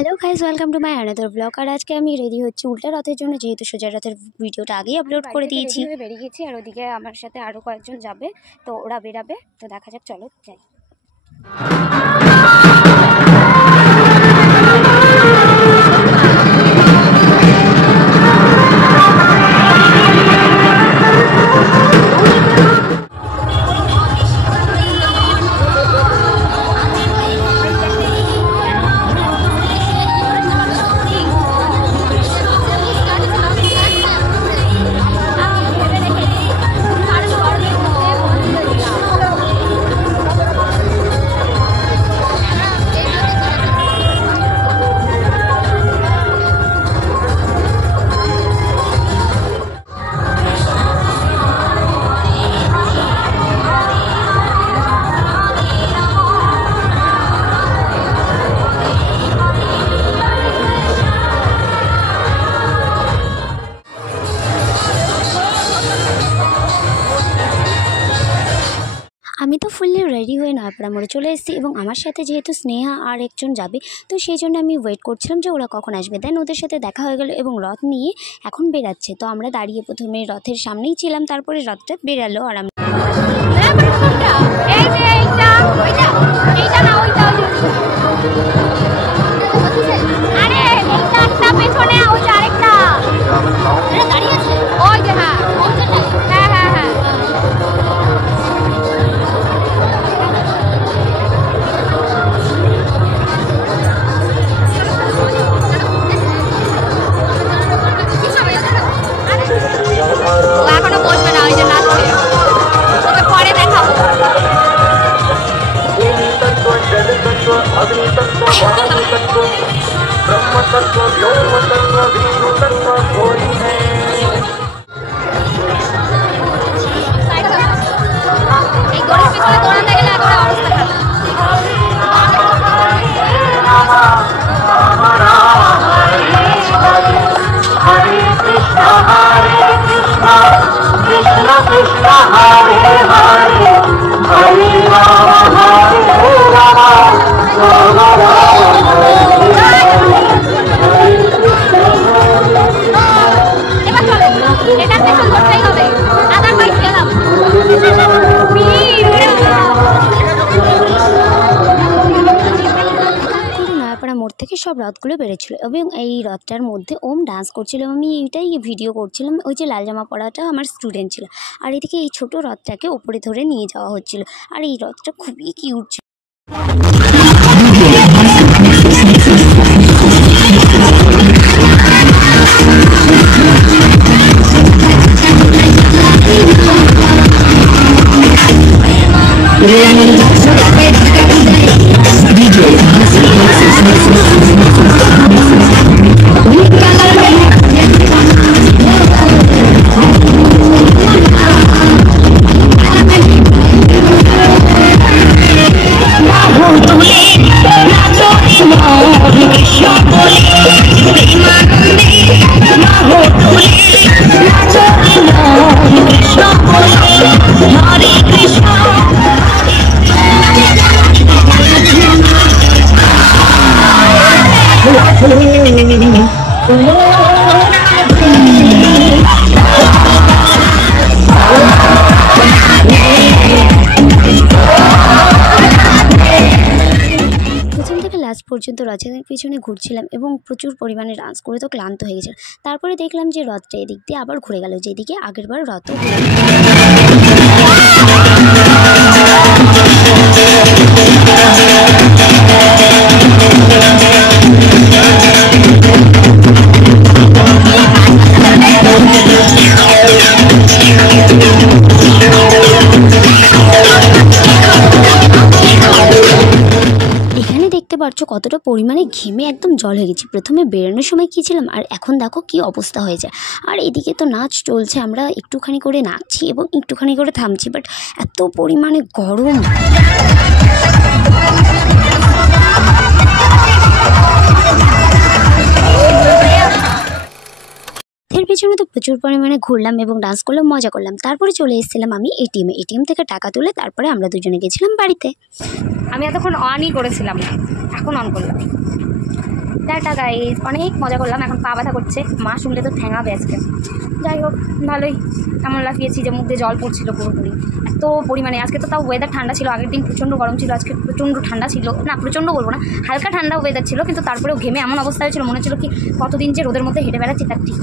Hello guys, welcome to my another blog. और आज के আমি রেডি হচ্ছি উল্টা রথের জন্য, যেহেতু সোজা রথের ভিডিওটা আগেই আপলোড করে দিয়েছি। বেরিয়ে গেছি আর ওদিকে আমার সাথে আরো কয়েকজন যাবে, তো ওরা বেরাবে, তো দেখা যাক, চলো যাই। আমি তো ফুললি রেডি হয়ে নয়াপাড়া মোড়ে চলে এসেছি এবং আমার সাথে যেহেতু স্নেহা আর একজন যাবে, তো সেই জন্য আমি ওয়েট করছিলাম যে ওরা কখন আসবে। দেন ওদের সাথে দেখা হয়ে গেল এবং রথ নিয়ে এখন বেরাচ্ছে। তো আমরা দাঁড়িয়ে প্রথমে রথের সামনেই ছিলাম, তারপরে রথটা বেরালো আর আমরা মোড় থেকে সব রথগুলো বেরোচ্ছিলো এবং এই রথটার মধ্যে ওম ডান্স করছিল। আমি এইটাই ভিডিও করছিলাম। ওই যে লাল জামা পরাটা আমার স্টুডেন্ট ছিল, আর এদিকে এই ছোট রথটাকে ওপরে ধরে নিয়ে যাওয়া হচ্ছিল। আর এই রথটা খুবই কিউট ছিল। লাস্ট পর্যন্ত রথের পিছনে ঘুরছিলাম এবং প্রচুর পরিমাণে ডান্স করে তো ক্লান্ত হয়ে গেছিলাম। তারপরে দেখলাম যে রথটা এদিক দিয়ে আবার ঘুরে গেল, যেদিকে আগেরবার রথ পারছো কতটা পরিমাণে ঘেমে একদম জল হয়ে গেছি। প্রথমে বেরোনোর সময় কী ছিলাম আর এখন দেখো কি অবস্থা হয়ে যায়। আর এদিকে তো নাচ চলছে, আমরা একটুখানি করে নাচছি এবং একটুখানি করে থামছি, বাট এত পরিমাণে গরম। পেছনে তো প্রচুর পরিমাণে ঘুরলাম এবং ডান্স করলাম, মজা করলাম। তারপরে চলে এসেছিলাম আমি এটিএম থেকে টাকা তুলে তারপরে আমরা দুজনে গেছিলাম বাড়িতে। আমি এতক্ষণ অনই করেছিলাম, এখন অন করলাম। টাটা গাইস, অনেক মজা করলাম, এখন পা ব্যথা করছে, মা শুনলে তো ঠ্যাঙাবে আজকে। যাই হোক, ভালোই এমন লাগিয়েছি যে মুখ দিয়ে জল পড়ছিল পুরোপুরি, এত পরিমাণে। আজকে তো তাও ওয়েদার ঠান্ডা ছিল, আগের দিন প্রচণ্ড গরম ছিল, আজকে প্রচণ্ড ঠান্ডা ছিল। না, প্রচণ্ড বলবো না, হালকা ঠান্ডা ওয়েদার ছিল, কিন্তু তারপরেও ঘেমে এমন অবস্থা হয়েছিল, মনে হচ্ছিল কি কতদিন যে রোদের মধ্যে হেঁটে বেড়াচ্ছি তার ঠিক।